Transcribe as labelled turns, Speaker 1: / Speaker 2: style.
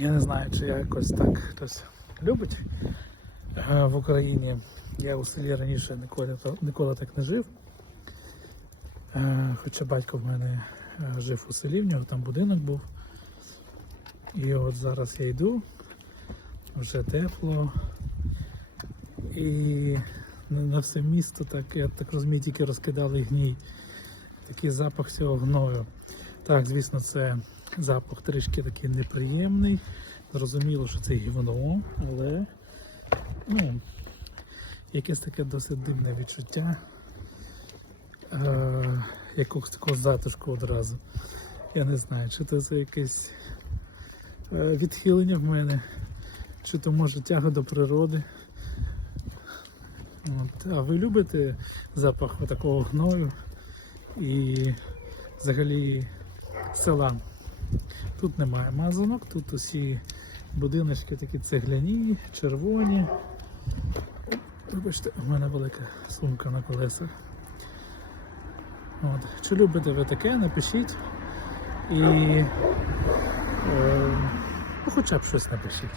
Speaker 1: Я не знаю, чи якось так хтось любить е, в Україні. Я у селі раніше ніколи, ніколи так не жив. Е, Хоча батько в мене е, жив у селі, в нього там будинок був. І от зараз я йду, вже тепло. І на все місто, так, я так розумію, тільки розкидали гній. Такий запах цього гною. Так, звісно, це запах трішки такий неприємний. Зрозуміло, що це гівно, але ну, якесь таке досить дивне відчуття. Е, якогось такого затишку одразу. Я не знаю, чи то це якесь е, відхилення в мене, чи то може тяга до природи. От. А ви любите запах такого гною і взагалі села? Тут немає мазанок, тут усі будиночки такі цегляні, червоні. Вибачте, у мене велика сумка на колесах. От. Чи любите ви таке, напишіть. І е, ну, хоча б щось напишіть.